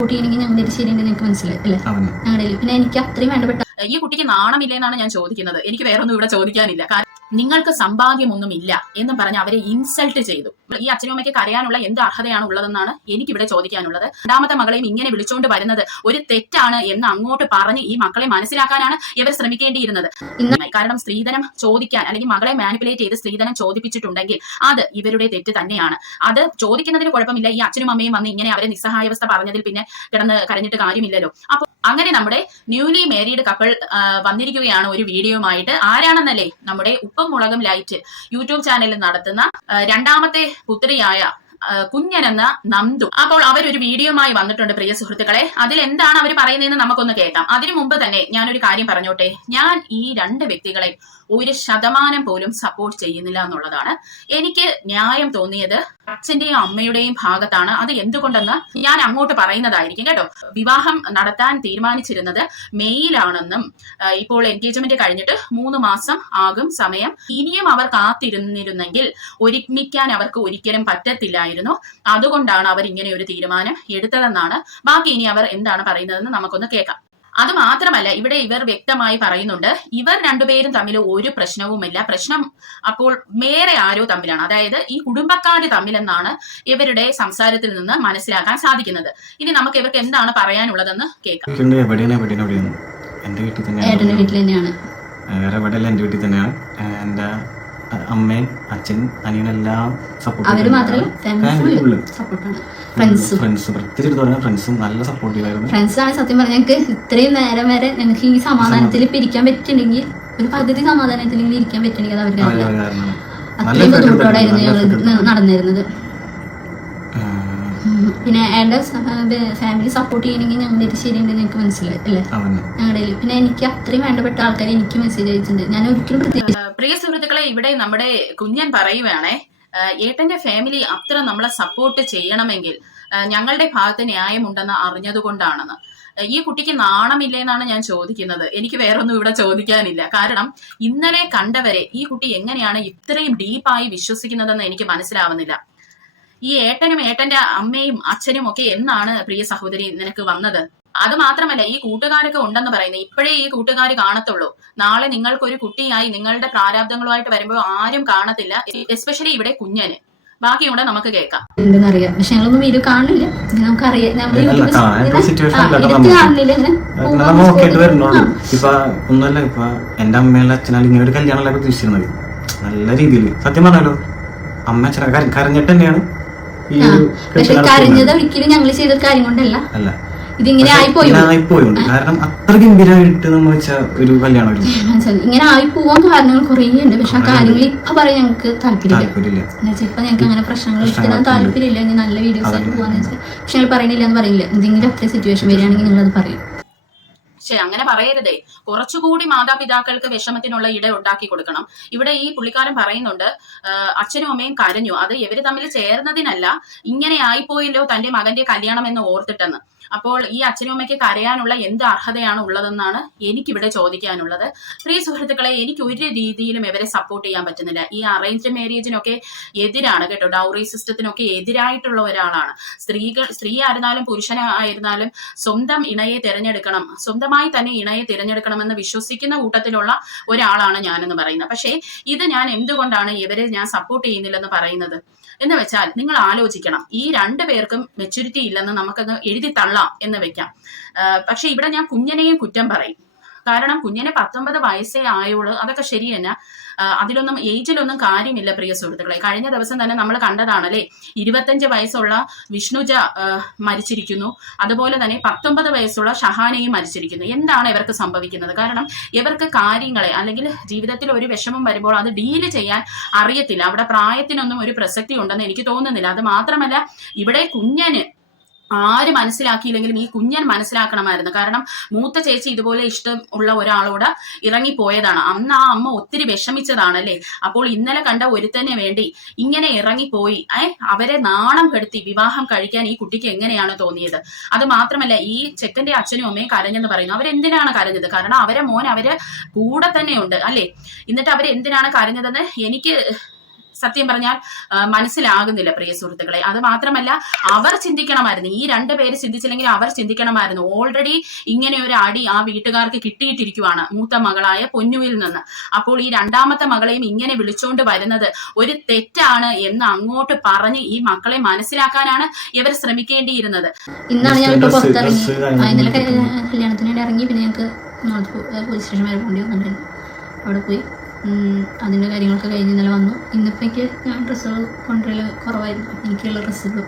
കുട്ടിയാണെങ്കിൽ ഞങ്ങളുടെ ശരിയുണ്ട് നിങ്ങൾക്ക് മനസ്സിലായി അല്ലേ? ഞങ്ങളുടെ പിന്നെ എനിക്ക് അത്രയും വേണ്ടപ്പെട്ട ഈ കുട്ടിക്ക് നാണമില്ലേന്നാണ് ഞാൻ ചോദിക്കുന്നത്. എനിക്ക് വേറൊന്നും ഇവിടെ ചോദിക്കാനില്ല. കാരണം നിങ്ങൾക്ക് സമ്പാദ്യമൊന്നുമില്ല എന്നും പറഞ്ഞ് അവരെ ഇൻസൾട്ട് ചെയ്തു. ഈ അച്ഛനും അമ്മയ്ക്ക് കരയാനുള്ള എന്ത് അർഹതയാണ് ഉള്ളതെന്നാണ് എനിക്കിവിടെ ചോദിക്കാനുള്ളത്. രണ്ടാമത്തെ മകളെയും ഇങ്ങനെ വിളിച്ചുകൊണ്ട് വരുന്നത് ഒരു തെറ്റാണ് എന്ന് അങ്ങോട്ട് പറഞ്ഞ് ഈ മക്കളെ മനസ്സിലാക്കാനാണ് ഇവർ ശ്രമിക്കേണ്ടിയിരുന്നത്. കാരണം സ്ത്രീധനം ചോദിക്കാൻ അല്ലെങ്കിൽ മകളെ മാനിപ്പുലേറ്റ് ചെയ്ത് സ്ത്രീധനം ചോദിപ്പിച്ചിട്ടുണ്ടെങ്കിൽ അത് ഇവരുടെ തെറ്റ് തന്നെയാണ്. അത് ചോദിക്കുന്നതിന് കുഴപ്പമില്ല. ഈ അച്ഛനും അമ്മയും വന്ന് ഇങ്ങനെ അവരെ നിസ്സഹായാവസ്ഥ പറഞ്ഞതിൽ പിന്നെ കിടന്ന് കരഞ്ഞിട്ട് കാര്യമില്ലല്ലോ. അപ്പൊ അങ്ങനെ നമ്മുടെ ന്യൂലി മാരീഡ് കപ്പിൾ വന്നിരിക്കുകയാണ് ഒരു വീഡിയോയുമായിട്ട്. ആരാണെന്നല്ലേ? നമ്മുടെ ഉപ്പും മുളകും ലൈറ്റ് യൂട്യൂബ് ചാനലിൽ നടത്തുന്ന രണ്ടാമത്തെ പുത്രിയായ കുഞ്ഞനെന്ന നന്ദു. അപ്പോൾ അവരൊരു വീഡിയോയുമായി വന്നിട്ടുണ്ട് പ്രിയ സുഹൃത്തുക്കളെ. അതിൽ എന്താണ് അവർ പറയുന്നതെന്ന് നമുക്കൊന്ന് കേൾക്കാം. അതിനു മുമ്പ് തന്നെ ഞാനൊരു കാര്യം പറഞ്ഞോട്ടെ. ഞാൻ ഈ രണ്ട് വ്യക്തികളെ 1% പോലും സപ്പോർട്ട് ചെയ്യുന്നില്ല എന്നുള്ളതാണ് എനിക്ക് ന്യായം തോന്നിയത്. അച്ഛന്റെയും അമ്മയുടെയും ഭാഗത്താണ്. അത് എന്തുകൊണ്ടെന്ന് ഞാൻ അങ്ങോട്ട് പറയുന്നതായിരിക്കും കേട്ടോ. വിവാഹം നടത്താൻ തീരുമാനിച്ചിരുന്നത് മെയ്യിലാണെന്നും ഇപ്പോൾ എൻഗേജ്മെന്റ് കഴിഞ്ഞിട്ട് 3 മാസം ആകും സമയം. ഇനിയും അവർ കാത്തിരുന്നിരുന്നെങ്കിൽ ഒരുമിക്കാൻ അവർക്ക് ഒരിക്കലും പറ്റത്തില്ലായിരുന്നു. അതുകൊണ്ടാണ് അവർ ഇങ്ങനെ ഒരു തീരുമാനം എടുത്തതെന്നാണ്. ബാക്കി ഇനി അവർ എന്താണ് പറയുന്നതെന്ന് നമുക്കൊന്ന് കേൾക്കാം. അത് മാത്രമല്ല ഇവിടെ ഇവർ വ്യക്തമായി പറയുന്നുണ്ട്, ഇവർ രണ്ടുപേരും തമ്മിൽ ഒരു പ്രശ്നവുമില്ല. പ്രശ്നം അപ്പോൾ വേറെ ആരോ തമ്മിലാണ്, അതായത് ഈ കുടുംബക്കാര് തമ്മിലെന്നാണ് ഇവരുടെ സംസാരത്തിൽ നിന്ന് മനസ്സിലാക്കാൻ സാധിക്കുന്നത്. ഇനി നമുക്ക് ഇവർക്ക് എന്താണ് പറയാനുള്ളതെന്ന് കേൾക്കാം. എന്റെ വീട്ടിൽ തന്നെയാണ്. എന്റെ വീട്ടിൽ തന്നെയാണ്. എന്റെ അമ്മയും അച്ഛൻ അനിയനെല്ലാം അവര് മാത്രമല്ല ഫ്രണ്ട്സും നല്ല സപ്പോർട്ടീവായിരുന്നു. ഫ്രണ്ട്സാണ് സത്യം പറഞ്ഞാൽ ഞങ്ങൾക്ക് ഇത്രയും നേരം വരെ ഞങ്ങൾക്ക് ഈ സമാധാനത്തിൽ പിരിക്കാൻ പറ്റുന്നെങ്കിൽ, ഒരു പകുതി സമാധാനത്തിൽ ഇരിക്കാൻ പറ്റുന്നെങ്കിൽ അത് അവർക്ക് അത്രയും ബുദ്ധിമുട്ടോടായിരുന്നു ഞങ്ങൾ നടന്നിരുന്നത്. പിന്നെ എന്റെ ഫാമിലി സപ്പോർട്ട് ചെയ്യണമെങ്കിൽ ഞങ്ങളുടെ ശരിയുണ്ട് ഞങ്ങൾക്ക് മനസ്സിലായി അല്ലേ? ഞങ്ങളുടെ പിന്നെ എനിക്ക് അത്രയും വേണ്ടപ്പെട്ട ആൾക്കാർ എനിക്ക് മെസ്സേജ് അയച്ചിട്ടുണ്ട്. ഞാൻ ഒരിക്കലും പ്രിയ സുഹൃത്തുക്കളെ, ഇവിടെ നമ്മുടെ കുഞ്ഞൻ പറയുവാണേ, ഏട്ടന്റെ ഫാമിലി അത്ര നമ്മളെ സപ്പോർട്ട് ചെയ്യണമെങ്കിൽ ഞങ്ങളുടെ ഭാഗത്ത് ന്യായമുണ്ടെന്ന് അറിഞ്ഞതുകൊണ്ടാണെന്ന്. ഈ കുട്ടിക്ക് നാണമില്ലേന്നാണ് ഞാൻ ചോദിക്കുന്നത്. എനിക്ക് വേറൊന്നും ഇവിടെ ചോദിക്കാനില്ല. കാരണം ഇന്നലെ കണ്ടവരെ ഈ കുട്ടി എങ്ങനെയാണ് ഇത്രയും ഡീപ്പായി വിശ്വസിക്കുന്നതെന്ന് എനിക്ക് മനസ്സിലാവുന്നില്ല. ഈ ഏട്ടനും ഏട്ടന്റെ അമ്മയും അച്ഛനും ഒക്കെ എന്നാണ് പ്രിയ സഹോദരി നിനക്ക് വന്നത്? അത് മാത്രമല്ല ഈ കൂട്ടുകാരൊക്കെ ഉണ്ടെന്ന് പറയുന്നത് ഇപ്പോഴേ ഈ കൂട്ടുകാർ കാണത്തുള്ളൂ. നാളെ നിങ്ങൾക്കൊരു കുട്ടിയായി നിങ്ങളുടെ പ്രാരാബ്ദങ്ങളുമായിട്ട് വരുമ്പോൾ ആരും കാണത്തില്ല. എസ്പെഷ്യലി ഇവിടെ കുഞ്ഞന്. ബാക്കിയൂടെ നമുക്ക് കേൾക്കാം. പക്ഷെ ഞങ്ങളൊന്നും വീഡിയോ കാണില്ല, നമുക്കറിയാം. ഇപ്പൊ ഒന്നുമല്ല, ഇപ്പൊ എന്റെ അമ്മയുള്ള അച്ഛനാണ് ഇങ്ങനെ ഒരു കല്യാണമല്ല പ്രതീക്ഷിച്ചിരുന്നത്. നല്ല രീതിയിൽ സത്യം പറഞ്ഞാലോ, അമ്മ അച്ഛനെ കരഞ്ഞിട്ട് തന്നെയാണ്. പക്ഷെ കരഞ്ഞത് ഒരിക്കലും ഞങ്ങൾ ചെയ്ത കാര്യം കൊണ്ടല്ല, ഇതിങ്ങനെ ആയിപ്പോയുണ്ട്. കാരണം അത്ര ഗംഭീരമായിട്ട് നമ്മൾ വെച്ച ഒരു കല്യാണം ഇങ്ങനെ ആയി പോവാൻ കാരണങ്ങൾ കുറേ ഉണ്ട്. പക്ഷെ ആ കാര്യങ്ങൾ ഇപ്പൊ പറയാൻ ഞങ്ങൾക്ക് താല്പര്യമില്ല. ഇപ്പൊ ഞങ്ങൾക്ക് അങ്ങനെ പ്രശ്നങ്ങൾ എടുക്കാൻ താല്പര്യമില്ല. ഇനി നല്ല വീഡിയോസ് ആയിട്ട് പോവാന്ന് വെച്ചാൽ പക്ഷെ ഞങ്ങൾ പറയണില്ല എന്ന് പറയില്ല. എന്തെങ്കിലും അത്ര സിറ്റുവേഷൻ വരികയാണെങ്കിൽ നിങ്ങൾ അത് പറയും. പക്ഷെ അങ്ങനെ പറയരുതേ. കുറച്ചുകൂടി മാതാപിതാക്കൾക്ക് വിഷമത്തിനുള്ള ഇട ഉണ്ടാക്കി കൊടുക്കണം. ഇവിടെ ഈ പുള്ളിക്കാരൻ പറയുന്നുണ്ട്, അച്ഛനും അമ്മയും കരഞ്ഞു, അത് ഇവര് തമ്മിൽ ചേർന്നതിനല്ല, ഇങ്ങനെ ആയിപ്പോയല്ലോ തന്റെ മകന്റെ കല്യാണം എന്ന് ഓർത്തിട്ടെന്ന്. അപ്പോൾ ഈ അച്ഛനും അമ്മയ്ക്ക് കരയാനുള്ള എന്ത് അർഹതയാണ് ഉള്ളതെന്നാണ് എനിക്കിവിടെ ചോദിക്കാനുള്ളത്. പ്രിയ സുഹൃത്തുക്കളെ, എനിക്ക് ഒരു രീതിയിലും ഇവരെ സപ്പോർട്ട് ചെയ്യാൻ പറ്റുന്നില്ല. ഈ അറേഞ്ച്ഡ് മാരേജിനൊക്കെ എതിരാണ് കേട്ടോ. ഡൗറി സിസ്റ്റത്തിനൊക്കെ എതിരായിട്ടുള്ള ഒരാളാണ്. സ്ത്രീ ആയിരുന്നാലും പുരുഷനായിരുന്നാലും സ്വന്തം ഇണയെ തിരഞ്ഞെടുക്കണം, സ്വന്തമായി തന്നെ ഇണയെ തിരഞ്ഞെടുക്കണമെന്ന് വിശ്വസിക്കുന്ന കൂട്ടത്തിലുള്ള ഒരാളാണ് ഞാനെന്ന് പറയുന്നത്. പക്ഷേ ഇത് ഞാൻ എന്തുകൊണ്ടാണ് ഇവരെ ഞാൻ സപ്പോർട്ട് ചെയ്യുന്നില്ലെന്ന് പറയുന്നത് എന്ന് വെച്ചാൽ, നിങ്ങൾ ആലോചിക്കണം. ഈ 2 പേർക്കും മെച്യൂരിറ്റി ഇല്ലെന്ന് നമുക്കത് എഴുതി തള്ളാം എന്ന് വെക്കാം. പക്ഷെ ഇവിടെ ഞാൻ കുഞ്ഞനെയും കുറ്റം പറയും. കാരണം കുഞ്ഞിന് 19 വയസ്സേ ആയുള്ളൂ. അതൊക്കെ ശരി തന്നെ. അതിലൊന്നും ഏജിലൊന്നും കാര്യമില്ല പ്രിയ സുഹൃത്തുക്കളെ. കഴിഞ്ഞ ദിവസം തന്നെ നമ്മൾ കണ്ടതാണല്ലേ, 25 വയസ്സുള്ള വിഷ്ണുജ മരിച്ചിരിക്കുന്നു. അതുപോലെ തന്നെ 19 വയസ്സുള്ള ഷഹാനയും മരിച്ചിരിക്കുന്നു. എന്താണ് ഇവർക്ക് സംഭവിക്കുന്നത്? കാരണം ഇവർക്ക് കാര്യങ്ങളെ അല്ലെങ്കിൽ ജീവിതത്തിൽ ഒരു വിഷമം വരുമ്പോൾ അത് ഡീല് ചെയ്യാൻ അറിയത്തില്ല. അവിടെ പ്രായത്തിനൊന്നും ഒരു പ്രസക്തി ഉണ്ടെന്ന് എനിക്ക് തോന്നുന്നില്ല. അത് മാത്രമല്ല ഇവിടെ കുഞ്ഞന് ആര് മനസ്സിലാക്കിയില്ലെങ്കിലും ഈ കുഞ്ഞൻ മനസ്സിലാക്കണമായിരുന്നു. കാരണം മൂത്ത ചേച്ചി ഇതുപോലെ ഇഷ്ടം ഉള്ള ഒരാളോട് ഇറങ്ങിപ്പോയതാണ്. അന്ന് ആ അമ്മ ഒത്തിരി വിഷമിച്ചതാണല്ലേ. അപ്പോൾ ഇന്നലെ കണ്ട ഒരുത്തനെ വേണ്ടി ഇങ്ങനെ ഇറങ്ങിപ്പോയി അവരെ നാണം കെടുത്തി വിവാഹം കഴിക്കാൻ ഈ കുട്ടിക്ക് എങ്ങനെയാണ് തോന്നിയത്? അത് മാത്രമല്ല ഈ ചെക്കന്റെ അച്ഛനും അമ്മയും കരഞ്ഞെന്ന് പറയുന്നു. അവരെന്തിനാണ് കരഞ്ഞത്? കാരണം അവരെ മോൻ അവര് കൂടെ തന്നെ ഉണ്ട് അല്ലേ. എന്നിട്ട് അവരെന്തിനാണ് കരഞ്ഞതെന്ന് എനിക്ക് സത്യം പറഞ്ഞാൽ മനസ്സിലാകുന്നില്ല പ്രിയ സുഹൃത്തുക്കളെ. അത് മാത്രമല്ല അവർ ചിന്തിക്കണമായിരുന്നു, ഈ 2 പേര് ചിന്തിച്ചില്ലെങ്കിൽ അവർ ചിന്തിക്കണമായിരുന്നു. ഓൾറെഡി ഇങ്ങനെ ഒരു അടി ആ വീട്ടുകാർക്ക് കിട്ടിയിട്ടിരിക്കുവാണ് മൂത്ത മകളായ പൊന്നുവിൽ നിന്ന്. അപ്പോൾ ഈ 2ാമത്തെ മകളെയും ഇങ്ങനെ വിളിച്ചോണ്ട് വരുന്നത് ഒരു തെറ്റാണ് എന്ന് അങ്ങോട്ട് പറഞ്ഞ് ഈ മക്കളെ മനസ്സിലാക്കാനാണ് ഇവർ ശ്രമിക്കേണ്ടിയിരുന്നത്. ഇന്നാണ് ഞങ്ങൾ പുറത്തിറങ്ങി, ഇന്നലെ കല്യാണത്തിന് വേണ്ടി ഇറങ്ങി. പിന്നെ ഞങ്ങൾക്ക് പോലീസ് സ്റ്റേഷൻ വരെ പോകേണ്ടി വന്നിട്ടുണ്ടായിരുന്നു. അവിടെ പോയി അതിൻ്റെ കാര്യങ്ങളൊക്കെ കഴിഞ്ഞ് ഇന്നലെ വന്നു. ഇന്നിപ്പോഴേക്ക് ഞാൻ ഡ്രസ്സുകൾ കൊണ്ടുവരൽ കുറവായിരുന്നു. എനിക്കുള്ള ഡ്രസ്സുകൾ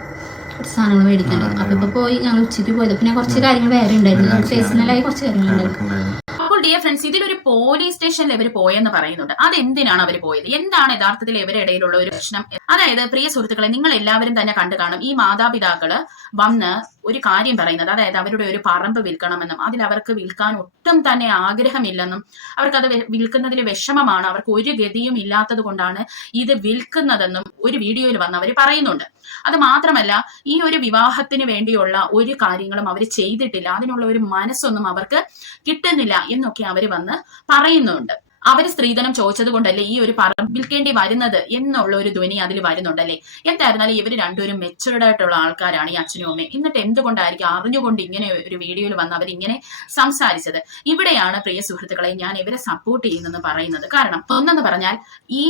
കുറച്ച് സാധനങ്ങൾ മേടിക്കാനുണ്ട്. അപ്പോൾ ഇപ്പോൾ പോയി ഞങ്ങൾ ഉച്ചയ്ക്ക് പോയത്. പിന്നെ കുറച്ച് കാര്യങ്ങൾ വേറെ ഉണ്ടായിരുന്നു, പേഴ്സണലായി കുറച്ച് കാര്യങ്ങളുണ്ടായിരുന്നു. അപ്പോൾ ഡിയർ ഫ്രണ്ട്സ്, ഇതിലൊരു പോലീസ് സ്റ്റേഷനിൽ ഇവർ പോയെന്ന് പറയുന്നുണ്ട്. അതെന്തിനാണ് അവർ പോയത്, എന്താണ് യഥാർത്ഥത്തിൽ ഇവരുടെ ഇടയിലുള്ള ഒരു പ്രശ്നം? അതായത് പ്രിയ സുഹൃത്തുക്കളെ, നിങ്ങൾ എല്ലാവരും തന്നെ കണ്ടു കാണും, ഈ മാതാപിതാക്കള് വന്ന് ഒരു കാര്യം പറയുന്നത്, അതായത് അവരുടെ ഒരു പറമ്പ് വിൽക്കണമെന്നും അതിൽ അവർക്ക് വിൽക്കാൻ ഒട്ടും തന്നെ ആഗ്രഹമില്ലെന്നും അവർക്കത് വിൽക്കുന്നതിൽ വിഷമമാണ്, അവർക്ക് ഒരു ഗതിയും ഇല്ലാത്തത് കൊണ്ടാണ് ഇത് വിൽക്കുന്നതെന്നും ഒരു വീഡിയോയിൽ വന്ന് അവർ പറയുന്നുണ്ട്. അത് മാത്രമല്ല, ഈ ഒരു വിവാഹത്തിന് വേണ്ടിയുള്ള ഒരു കാര്യങ്ങളും അവർ ചെയ്തിട്ടില്ല, അതിനുള്ള ഒരു മനസ്സൊന്നും അവർക്ക് കിട്ടുന്നില്ല എന്നൊക്കെ അവർ വന്ന് പറയുന്നുണ്ട്. അവർ സ്ത്രീധനം ചോദിച്ചത് കൊണ്ടല്ലേ ഈ ഒരു പറമ്പ് വിൽക്കേണ്ടി വരുന്നത് എന്നുള്ള ഒരു ധ്വനി അതിൽ വരുന്നുണ്ടല്ലേ. എന്തായിരുന്നാലും ഇവർ രണ്ടുപേരും മെച്ചുവേർഡ് ആയിട്ടുള്ള ആൾക്കാരാണ്, ഈ അച്ഛനും അമ്മയും. എന്നിട്ട് എന്തുകൊണ്ടായിരിക്കും അറിഞ്ഞുകൊണ്ട് ഇങ്ങനെ ഒരു വീഡിയോയിൽ വന്ന് അവരിങ്ങനെ സംസാരിച്ചത്? ഇവിടെയാണ് പ്രിയ സുഹൃത്തുക്കളെ ഞാൻ ഇവരെ സപ്പോർട്ട് ചെയ്യുന്നെന്ന് പറയുന്നത്. കാരണം ഒന്നെന്ന് പറഞ്ഞാൽ ഈ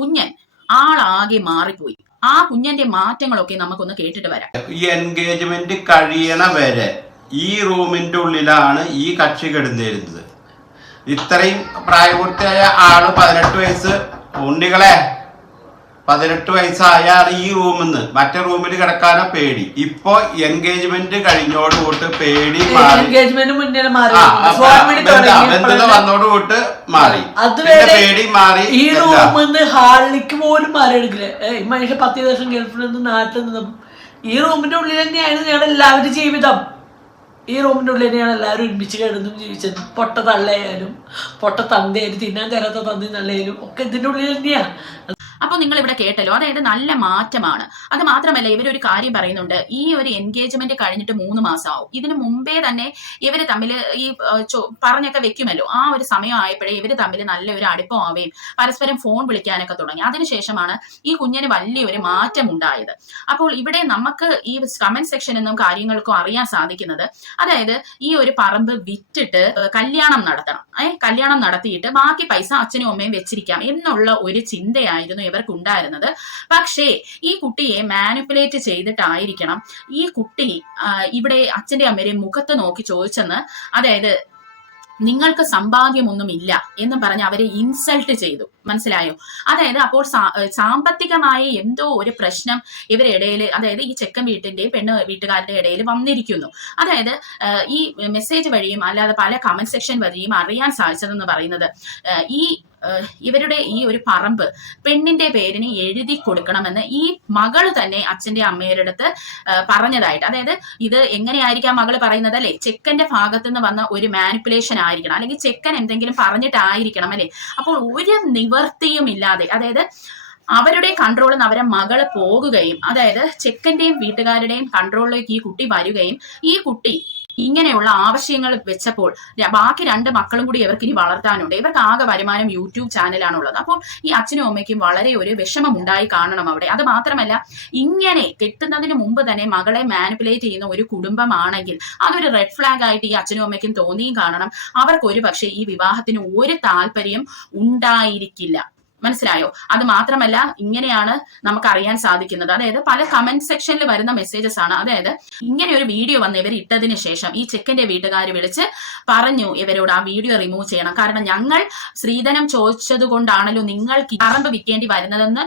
കുഞ്ഞൻ ആളാകെ മാറിപ്പോയി. ആ കുഞ്ഞന്റെ മാറ്റങ്ങളൊക്കെ നമുക്കൊന്ന് കേട്ടിട്ട് വരാം. ഈ എൻഗേജ്മെന്റ് കഴിയണ വരെ ഈ റൂമിന്റെ ഉള്ളിലാണ് ഈ കക്ഷി കിടന്നിരുന്നത്. ഇത്രയും പ്രായപൂർത്തിയായ ആള് 18 വയസ്സ്, ഉണ്ണികളെ 18 വയസ്സായ ഈ റൂമിൽ നിന്ന് മറ്റേ റൂമിൽ കിടക്കാനാ പേടി. ഇപ്പൊ എൻഗേജ്മെന്റ് കഴിഞ്ഞോടുകൂട്ട് പേടി മാറി, ബന്ധുത വന്നോടുകൂട്ട് മാറി, പേടി മാറി. ഈ റൂമിന്ന് ഹാളിലേക്ക് പോലും മാറി എടുക്കില്ല. മനുഷ്യ 10 വർഷം ഗൾഫിൽ നിന്ന് നാട്ടിൽ നിന്നും ഈ റൂമിന്റെ ഉള്ളിൽ തന്നെയായിരുന്നു ഞങ്ങളുടെ എല്ലാവരുടെ ജീവിതം. ഈ റൂമിന്റെ ഉള്ളിൽ തന്നെയാണ് എല്ലാവരും ഒരുമിച്ച് കിടന്നും ജീവിച്ചത്. പൊട്ട തള്ളയായാലും പൊട്ട തന്തയായാലും തിന്നാൻ തരാത്ത തന്തി തള്ളയായാലും ഒക്കെ ഇതിന്റെ ഉള്ളിൽ തന്നെയാണ്. അപ്പോൾ നിങ്ങൾ ഇവിടെ കേട്ടല്ലോ, അതായത് നല്ല മാറ്റമാണ്. അത് മാത്രമല്ല ഇവരൊരു കാര്യം പറയുന്നുണ്ട്, ഈ ഒരു എൻഗേജ്മെന്റ് കഴിഞ്ഞിട്ട് 3 മാസമാവും. ഇതിന് മുമ്പേ തന്നെ ഇവര് തമ്മിൽ ഈ പറഞ്ഞൊക്കെ വെക്കുമല്ലോ, ആ ഒരു സമയം ആയപ്പോഴേ ഇവര് തമ്മിൽ നല്ലൊരു അടുപ്പമാവുകയും പരസ്പരം ഫോൺ വിളിക്കാനൊക്കെ തുടങ്ങി. അതിനുശേഷമാണ് ഈ കുഞ്ഞിന് വലിയൊരു മാറ്റം ഉണ്ടായത്. അപ്പോൾ ഇവിടെ നമുക്ക് ഈ കമന്റ് സെക്ഷനിൽ നിന്നും കാര്യങ്ങൾക്കും അറിയാൻ സാധിക്കുന്നത്, അതായത് ഈ ഒരു പറമ്പ് വിറ്റിട്ട് കല്യാണം നടത്തണം, കല്യാണം നടത്തിയിട്ട് ബാക്കി പൈസ അച്ഛനും അമ്മയും വെച്ചിരിക്കാം എന്നുള്ള ഒരു ചിന്തയായിരുന്നു ഇവർക്ക് ഉണ്ടായിരുന്നത്. പക്ഷേ ഈ കുട്ടിയെ മാനിപ്പുലേറ്റ് ചെയ്തിട്ടായിരിക്കണം ഈ കുട്ടി ഇവിടെ അച്ഛന്റെ അമ്മയുടെ മുഖത്ത് നോക്കി ചോദിച്ചെന്ന്, അതായത് നിങ്ങൾക്ക് സമ്പാദ്യമൊന്നുമില്ല എന്ന് പറഞ്ഞ് അവരെ ഇൻസൾട്ട് ചെയ്തു. മനസ്സിലായോ? അതായത് അപ്പോൾ സാമ്പത്തികമായ എന്തോ ഒരു പ്രശ്നം ഇവരുടെ ഇടയിൽ, അതായത് ഈ ചെക്കൻ വീട്ടിന്റെയും പെണ്ണ് വീട്ടുകാരുടെ ഇടയിൽ വന്നിരിക്കുന്നു. അതായത് ഈ മെസ്സേജ് വഴിയും അല്ലാതെ പല കമന്റ് സെക്ഷൻ വഴിയും അറിയാൻ സാധിച്ചതെന്ന് പറയുന്നത്, ഈ ഇവരുടെ ഈ ഒരു പറമ്പ് പെണ്ണിന്റെ പേരിന് എഴുതി കൊടുക്കണമെന്ന് ഈ മകള് തന്നെ അച്ഛന്റെ അമ്മയുടെ അടുത്ത് പറഞ്ഞതായിട്ട്. അതായത് ഇത് എങ്ങനെയായിരിക്കാം മകള് പറയുന്നത് അല്ലെ, ചെക്കന്റെ ഭാഗത്ത് നിന്ന് വന്ന ഒരു മാനിപ്പുലേഷൻ ആയിരിക്കണം, അല്ലെങ്കിൽ ചെക്കൻ എന്തെങ്കിലും പറഞ്ഞിട്ടായിരിക്കണം അല്ലെ. അപ്പോൾ ഒരു നിവർത്തിയും ഇല്ലാതെ, അതായത് അവരുടെ കൺട്രോളിൽ നിന്ന് അവരെ മകള് പോകുകയും, അതായത് ചെക്കന്റെയും വീട്ടുകാരുടെയും കൺട്രോളിലേക്ക് ഈ കുട്ടി വരികയും, ഈ കുട്ടി ഇങ്ങനെയുള്ള ആവശ്യങ്ങൾ വെച്ചപ്പോൾ ബാക്കി 2 മക്കളും കൂടി ഇവർക്ക് ഇനി വളർത്താനുണ്ട്. ഇവർക്ക് ആകെ വരുമാനം യൂട്യൂബ് ചാനലാണുള്ളത്. അപ്പോൾ ഈ അച്ഛനും അമ്മയ്ക്കും വളരെ ഒരു വിഷമം ഉണ്ടായി കാണണം അവിടെ. അത് മാത്രമല്ല, ഇങ്ങനെ കെട്ടുന്നതിന് മുമ്പ് തന്നെ മകളെ മാനിപ്പുലേറ്റ് ചെയ്യുന്ന ഒരു കുടുംബമാണെങ്കിൽ അതൊരു റെഡ് ഫ്ലാഗ് ആയിട്ട് ഈ അച്ഛനും അമ്മയ്ക്കും തോന്നിയും കാണണം. അവർക്ക് ഒരു പക്ഷേ ഈ വിവാഹത്തിന് ഒരു താല്പര്യം ഉണ്ടായിരിക്കില്ല. മനസ്സിലായോ? അത് മാത്രമല്ല ഇങ്ങനെയാണ് നമുക്ക് അറിയാൻ സാധിക്കുന്നത്, അതായത് പല കമന്റ് സെക്ഷനിൽ വരുന്ന മെസ്സേജസ് ആണ്. അതായത് ഇങ്ങനെ ഒരു വീഡിയോ വന്ന് ഇവർ ഇട്ടതിന് ശേഷം ഈ ചെക്കന്റെ വീട്ടുകാർ വിളിച്ച് പറഞ്ഞു ഇവരോട് ആ വീഡിയോ റിമൂവ് ചെയ്യണം, കാരണം ഞങ്ങൾ സ്ത്രീധനം ചോദിച്ചത് കൊണ്ടാണല്ലോ നിങ്ങൾക്ക് പറമ്പ് വിൽക്കേണ്ടി വരുന്നതെന്ന്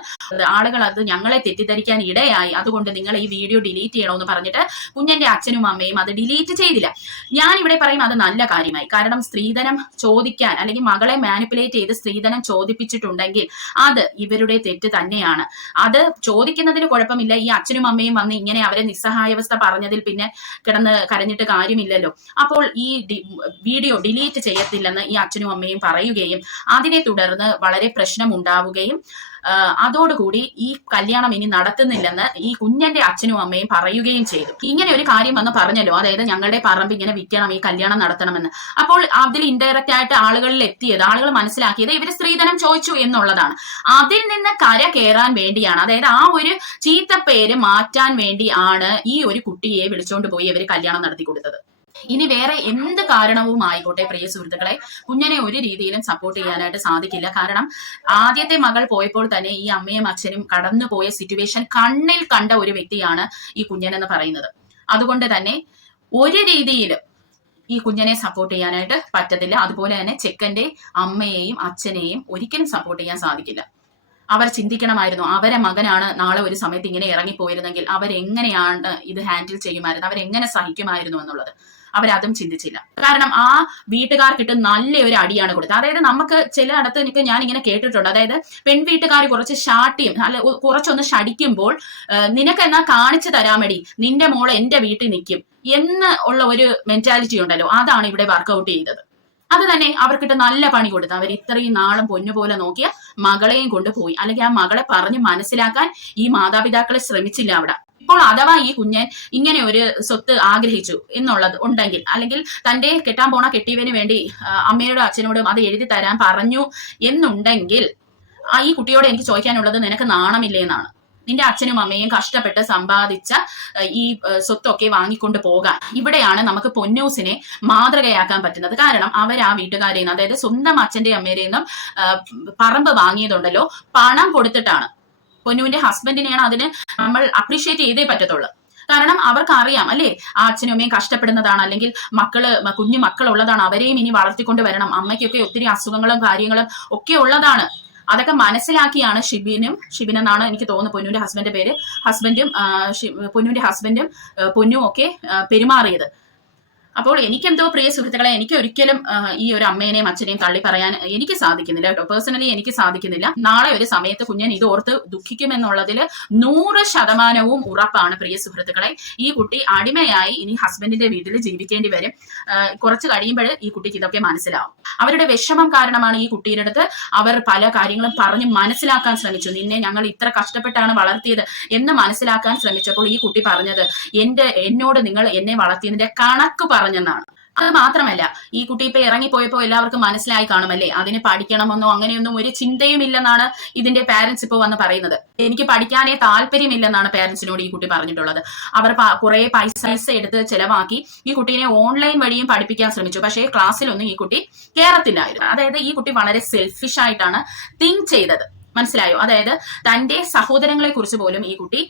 ആളുകൾ അത് ഞങ്ങളെ തെറ്റിദ്ധരിക്കാൻ ഇടയായി, അതുകൊണ്ട് നിങ്ങൾ ഈ വീഡിയോ ഡിലീറ്റ് ചെയ്യണമെന്ന് പറഞ്ഞിട്ട് കുഞ്ഞന്റെ അച്ഛനും അമ്മയും അത് ഡിലീറ്റ് ചെയ്തില്ല. ഞാൻ ഇവിടെ പറയും അത് നല്ല കാര്യമായി. കാരണം സ്ത്രീധനം ചോദിക്കാൻ അല്ലെങ്കിൽ മകളെ മാനിപ്പുലേറ്റ് ചെയ്ത് സ്ത്രീധനം ചോദിപ്പിച്ചിട്ടുണ്ടെങ്കിൽ അത് ഇവരുടെ തെറ്റ് തന്നെയാണ്. അത് ചോദിക്കുന്നതിന് കുഴപ്പമില്ല. ഈ അച്ഛനും അമ്മയും വന്ന് ഇങ്ങനെ അവരെ നിസ്സഹായാവസ്ഥ പറഞ്ഞതിൽ പിന്നെ കിടന്ന് കരഞ്ഞിട്ട് കാര്യമില്ലല്ലോ. അപ്പോൾ ഈ വീഡിയോ ഡിലീറ്റ് ചെയ്യത്തില്ലെന്ന് ഈ അച്ഛനും അമ്മയും പറയുകയും അതിനെ തുടർന്ന് വളരെ പ്രശ്നം ഉണ്ടാവുകയും അതോടുകൂടി ഈ കല്യാണം ഇനി നടത്തുന്നില്ലെന്ന് ഈ കുഞ്ഞന്റെ അച്ഛനും അമ്മയും പറയുകയും ചെയ്തു. ഇങ്ങനെ ഒരു കാര്യം വന്ന് പറഞ്ഞല്ലോ, അതായത് ഞങ്ങളുടെ പറമ്പ് ഇങ്ങനെ വിൽക്കണം, ഈ കല്യാണം നടത്തണമെന്ന്. അപ്പോൾ അതിൽ ഇൻഡയറക്റ്റ് ആയിട്ട് ആളുകളിൽ എത്തിയത്, ആളുകൾ മനസ്സിലാക്കിയത് ഇവര് സ്ത്രീധനം ചോദിച്ചു എന്നുള്ളതാണ്. അതിൽ നിന്ന് കര കയറാൻ വേണ്ടിയാണ്, അതായത് ആ ഒരു ചീത്തപ്പേര് മാറ്റാൻ വേണ്ടിയാണ് ഈ ഒരു കുട്ടിയെ വിളിച്ചോണ്ട് പോയി ഇവര് കല്യാണം നടത്തി കൊടുത്തത്. ഇനി വേറെ എന്ത് കാരണവും ആയിക്കോട്ടെ പ്രിയ സുഹൃത്തുക്കളെ, കുഞ്ഞിനെ ഒരു രീതിയിലും സപ്പോർട്ട് ചെയ്യാനായിട്ട് സാധിക്കില്ല. കാരണം ആദ്യത്തെ മകൾ പോയപ്പോൾ തന്നെ ഈ അമ്മയും അച്ഛനും കടന്നുപോയ സിറ്റുവേഷൻ കണ്ണിൽ കണ്ട ഒരു വ്യക്തിയാണ് ഈ കുഞ്ഞനെന്ന് പറയുന്നത്. അതുകൊണ്ട് തന്നെ ഒരു രീതിയിലും ഈ കുഞ്ഞിനെ സപ്പോർട്ട് ചെയ്യാനായിട്ട് പറ്റത്തില്ല. അതുപോലെ തന്നെ ചെക്കന്റെ അമ്മയെയും അച്ഛനെയും ഒരിക്കലും സപ്പോർട്ട് ചെയ്യാൻ സാധിക്കില്ല. അവർ ചിന്തിക്കണമായിരുന്നു, അവരെ മകനാണ് നാളെ ഒരു സമയത്ത് ഇങ്ങനെ ഇറങ്ങിപ്പോയിരുന്നെങ്കിൽ അവരെങ്ങനെയാണ് ഇത് ഹാൻഡിൽ ചെയ്യുമായിരുന്നു, അവരെങ്ങനെ സഹിക്കുമായിരുന്നു എന്നുള്ളത് അവരതും ചിന്തിച്ചില്ല. കാരണം ആ വീട്ടുകാർക്കിട്ട് നല്ലൊരു അടിയാണ് കൊടുത്തത്. അതായത് നമുക്ക് ചിലയിടത്ത് ഞാൻ ഇങ്ങനെ കേട്ടിട്ടുണ്ട്, അതായത് പെൺവീട്ടുകാർ കുറച്ച് ഷാട്ടിയും അല്ല കുറച്ചൊന്ന് ഷടിക്കുമ്പോൾ നിനക്ക് എന്നാ കാണിച്ചു തരാമടി, നിന്റെ മോളെ എന്റെ വീട്ടിൽ നിൽക്കും എന്ന് ഉള്ള ഒരു മെന്റാലിറ്റി ഉണ്ടല്ലോ, അതാണ് ഇവിടെ വർക്കൗട്ട് ചെയ്തത്. അത് തന്നെ അവർക്കിട്ട് നല്ല പണി കൊടുത്തു. അവർ ഇത്രയും നാളും പൊന്നുപോലെ നോക്കിയ മകളെയും കൊണ്ടുപോയി, അല്ലെങ്കിൽ ആ മകളെ പറഞ്ഞ് മനസ്സിലാക്കാൻ ഈ മാതാപിതാക്കളെ ശ്രമിച്ചില്ല അവിടെ. ഇപ്പോൾ അഥവാ ഈ കുഞ്ഞൻ ഇങ്ങനെ ഒരു സ്വത്ത് ആഗ്രഹിച്ചു എന്നുള്ളത് ഉണ്ടെങ്കിൽ, അല്ലെങ്കിൽ തന്റെ കെട്ടാൻ പോണ കെട്ടിയവന് വേണ്ടി അമ്മയോടും അച്ഛനോടും അത് എഴുതി തരാൻ പറഞ്ഞു എന്നുണ്ടെങ്കിൽ ഈ കുട്ടിയോട് എനിക്ക് ചോദിക്കാനുള്ളത്, നിനക്ക് നാണമില്ലേ എന്നാണ്. നിന്റെ അച്ഛനും അമ്മയും കഷ്ടപ്പെട്ട് സമ്പാദിച്ച ഈ സ്വത്തൊക്കെ വാങ്ങിക്കൊണ്ട് പോകാൻ ഇവിടെയാണ് നമുക്ക് പൊന്നൂസിനെ മാതൃകയാക്കാൻ പറ്റുന്നത്. കാരണം അവർ ആ വീട്ടുകാരിൽ നിന്ന്, അതായത് സ്വന്തം അച്ഛന്റെ അമ്മയുടെ നിന്നും പറമ്പ് വാങ്ങിയതുണ്ടല്ലോ പണം കൊടുത്തിട്ടാണ്. പൊന്നുവിന്റെ ഹസ്ബൻഡിനെയാണ് അതിന് നമ്മൾ അപ്രീഷിയേറ്റ് ചെയ്തേ പറ്റത്തുള്ളൂ. കാരണം അവർക്ക് അറിയാം അല്ലെ, ആ അച്ഛനും അമ്മയും കഷ്ടപ്പെടുന്നതാണ്, അല്ലെങ്കിൽ കുഞ്ഞു മക്കളുള്ളതാണ്, അവരെയും ഇനി വളർത്തിക്കൊണ്ട് വരണം, അമ്മയ്ക്കൊക്കെ ഒത്തിരി അസുഖങ്ങളും കാര്യങ്ങളും ഒക്കെ ഉള്ളതാണ്. അതൊക്കെ മനസ്സിലാക്കിയാണ് ഷിബിൻ എന്നാണ് എനിക്ക് തോന്നുന്നു പൊന്നുവിന്റെ ഹസ്ബൻഡിന്റെ പേര്, പൊന്നുവിന്റെ ഹസ്ബൻഡും പൊന്നും ഒക്കെ പെരുമാറിയത്. അപ്പോൾ എനിക്കെന്തോ പ്രിയ സുഹൃത്തുക്കളെ, എനിക്ക് ഒരിക്കലും ഈ ഒരു അമ്മേനെയും അച്ഛനെയും തള്ളി പറയാൻ എനിക്ക് സാധിക്കുന്നില്ല കേട്ടോ. പേഴ്സണലി എനിക്ക് സാധിക്കുന്നില്ല. നാളെ ഒരു സമയത്ത് കുഞ്ഞൻ ഇത് ഓർത്ത് ദുഃഖിക്കുമെന്നുള്ളതിൽ 100% ഉറപ്പാണ് പ്രിയ സുഹൃത്തുക്കളെ. ഈ കുട്ടി അടിമയായി ഇനി ഹസ്ബൻഡിന്റെ വീട്ടിൽ ജീവിക്കേണ്ടി വരും. കുറച്ച് കഴിയുമ്പോൾ ഈ കുട്ടിക്ക് ഇതൊക്കെ മനസ്സിലാവും. അവരുടെ വിഷമം കാരണമാണ് ഈ കുട്ടിയുടെ അടുത്ത് അവർ പല കാര്യങ്ങളും പറഞ്ഞ് മനസ്സിലാക്കാൻ ശ്രമിച്ചു. നിന്നെ ഞങ്ങൾ ഇത്ര കഷ്ടപ്പെട്ടാണ് വളർത്തിയത് എന്ന് മനസ്സിലാക്കാൻ ശ്രമിച്ചപ്പോൾ ഈ കുട്ടി പറഞ്ഞത്, എന്നോട് നിങ്ങൾ എന്നെ വളർത്തിയതിന്റെ കണക്ക് പറഞ്ഞെന്നാണ്. അത് മാത്രമല്ല, ഈ കുട്ടി ഇപ്പൊ ഇറങ്ങിപ്പോയപ്പോ എല്ലാവർക്കും മനസ്സിലായി കാണുമല്ലേ, അതിന് പഠിക്കണമെന്നോ അങ്ങനെയൊന്നും ഒരു ചിന്തയും ഇല്ലെന്നാണ് ഇതിന്റെ പാരന്റ്സ് ഇപ്പൊ വന്ന് പറയുന്നത്. എനിക്ക് പഠിക്കാനേ താല്പര്യമില്ലെന്നാണ് പാരന്റ്സിനോട് ഈ കുട്ടി പറഞ്ഞിട്ടുള്ളത്. അവർ കുറെ പൈസ എടുത്ത് ചെലവാക്കി ഈ കുട്ടീനെ ഓൺലൈൻ വഴിയും പഠിപ്പിക്കാൻ ശ്രമിച്ചു. പക്ഷേ ക്ലാസ്സിലൊന്നും ഈ കുട്ടി കേറത്തില്ലായിരുന്നു. അതായത് ഈ കുട്ടി വളരെ സെൽഫിഷ് ആയിട്ടാണ് തിങ്ക് ചെയ്തത്. മനസ്സിലായോ? അതായത് തന്റെ സഹോദരങ്ങളെ കുറിച്ച് പോലും ഈ കുട്ടി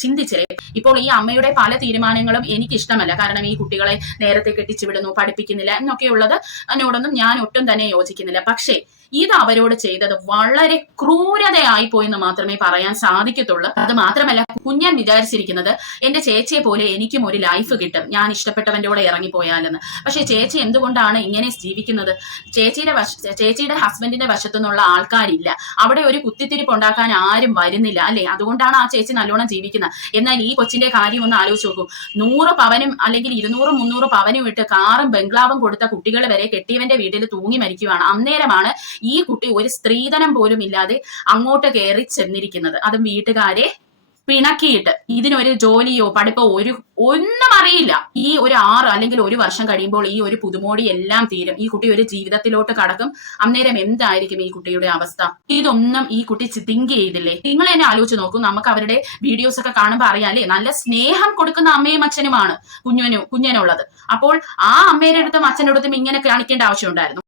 ചിന്തിച്ചില്ലേ. ഇപ്പോൾ ഈ അമ്മയുടെ പല തീരുമാനങ്ങളും എനിക്ക് ഇഷ്ടമല്ല. കാരണം ഈ കുട്ടികളെ നേരത്തെ കെട്ടിച്ചു വിടുന്നു, പഠിപ്പിക്കുന്നില്ല എന്നൊക്കെയുള്ളത് എന്നോടൊന്നും ഞാൻ ഒട്ടും തന്നെ യോജിക്കുന്നില്ല. പക്ഷേ ഇത് അവരോട് ചെയ്തത് വളരെ ക്രൂരതയായി പോയെന്ന് മാത്രമേ പറയാൻ സാധിക്കത്തുള്ളൂ. അത് മാത്രമല്ല, കുഞ്ഞൻ വിചാരിച്ചിരിക്കുന്നത് എന്റെ ചേച്ചിയെ പോലെ എനിക്കും ഒരു ലൈഫ് കിട്ടും, ഞാൻ ഇഷ്ടപ്പെട്ടവന്റെ കൂടെ ഇറങ്ങിപ്പോയാലെന്ന്. പക്ഷെ ചേച്ചി എന്തുകൊണ്ടാണ് ഇങ്ങനെ ജീവിക്കുന്നത്? ചേച്ചിയുടെ ഹസ്ബൻഡിന്റെ വശത്തു നിന്നുള്ള ആൾക്കാരില്ല, അവിടെ ഒരു കുത്തിത്തിരിപ്പ് ഉണ്ടാക്കാൻ ആരും വരുന്നില്ല അല്ലെ. അതുകൊണ്ടാണ് ആ ചേച്ചി നല്ലോണം ജീവിക്കുന്നത്. എന്നാൽ ഈ കൊച്ചിന്റെ കാര്യം ഒന്ന് ആലോചിച്ച് നോക്കൂ. 100 പവനും അല്ലെങ്കിൽ 200-300 പവനും ഇട്ട് കാറും ബംഗ്ലാവും കൊടുത്ത കുട്ടികൾ വരെ കെട്ടിയവന്റെ വീട്ടിൽ തൂങ്ങി മരിക്കുകയാണ്. അന്നേരമാണ് ഈ കുട്ടി ഒരു സ്ത്രീധനം പോലും ഇല്ലാതെ അങ്ങോട്ട് കയറി ചെന്നിരിക്കുന്നത്. അതും വീട്ടുകാരെ പിണക്കിയിട്ട്. ഇതിനൊരു ജോലിയോ പഠിപ്പോ ഒന്നും അറിയില്ല. ഈ ഒരു 6 അല്ലെങ്കിൽ 1 വർഷം കഴിയുമ്പോൾ ഈ ഒരു പുതുമോടി എല്ലാം തീരും. ഈ കുട്ടി ഒരു ജീവിതത്തിലോട്ട് കടക്കും. അന്നേരം എന്തായിരിക്കും ഈ കുട്ടിയുടെ അവസ്ഥ? ഇതൊന്നും ഈ കുട്ടി തിങ്ക് ചെയ്തില്ലേ? നിങ്ങൾ തന്നെ ആലോചിച്ച് നോക്കൂ. നമുക്ക് അവരുടെ വീഡിയോസ് ഒക്കെ കാണുമ്പോൾ അറിയാല്ലേ, നല്ല സ്നേഹം കൊടുക്കുന്ന അമ്മയും അച്ഛനുമാണ് കുഞ്ഞനുള്ളത്. അപ്പോൾ ആ അമ്മയുടെ അടുത്തും അച്ഛൻ്റെ അടുത്തും ഇങ്ങനെ കാണിക്കേണ്ട ആവശ്യം ഉണ്ടായിരുന്നു?